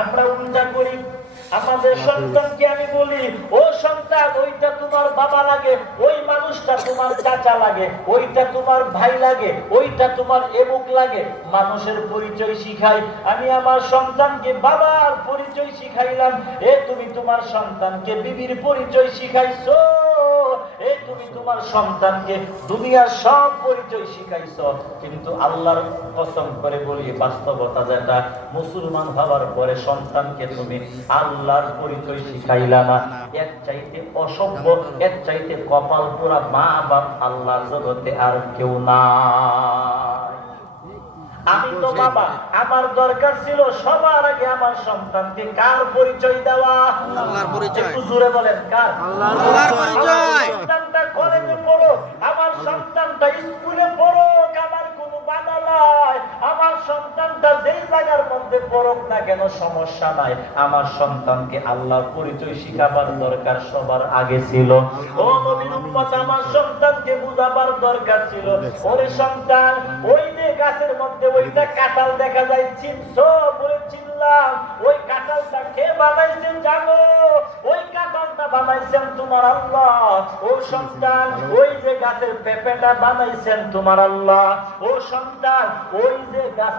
আমরা উল্টা করি। আমাদের সন্তানকে আমি বলি, ও সন্তান, ওইটা তোমার বাবা লাগে, ওই মানুষটা তোমার চাচা লাগে, ওইটা তোমার ভাই লাগে, ওইটা তোমার এবুক লাগে। মানুষের পরিচয় শিখাই। আমি আমার সন্তানকে বাবার পরিচয় শিখাইলাম, তুমি তোমার সন্তানকে বিবির পরিচয় শিখাইছো, তুমি তোমার সন্তানকে দুনিয়ার সব পরিচয় শিখাইছো। কিন্তু আল্লাহর কসম করে বলি, বাস্তবতা যেটা, মুসলমান হওয়ার পরে সন্তানকে তুমি আল্লাহর পরিচয় শিখাইলা না। এর চাইতে অসভ্য, এর চাইতে কপাল পোড়া মা বাপ আল্লাহর জগতে আর কেউ না। আমি তো বাবা, আমার দরকার ছিল সবার আগে আমার সন্তানকে কার পরিচয় দেওয়া? আল্লাহর পরিচয়। একটু জোরে বলেন, কার? আল্লাহর পরিচয়। আমার সন্তানটা কলেজে পড়ুক, আমার সন্তানটা স্কুলে পড়ুক, আমার কোনো বাধা নাই। আমার সন্তানটা যেই জায়গার মধ্যে পড়ুক না কেন, সমস্যা নাই। আমার সন্তানকে আল্লাহর পরিচয় শিখাবার দরকার সবার আগে ছিল। ও নবীর উম্মত, আমার সন্তানকে বুঝাবার দরকার ছিল, ওরে সন্তান, ওই যে গাছের মধ্যে ওইটা কাঁঠাল দেখা যায়, চিনছো? বলে চিনলাম। ওই কাঁঠালটা কে বানাইছেন জানো? ওই কাঁঠালটা বানাইছেন তোমার আল্লাহ। ও সন্তান, ওই যে গাছের পেঁপেটা বানাইছেন তোমার আল্লাহ। ও সন্তান, ওই যে গাছের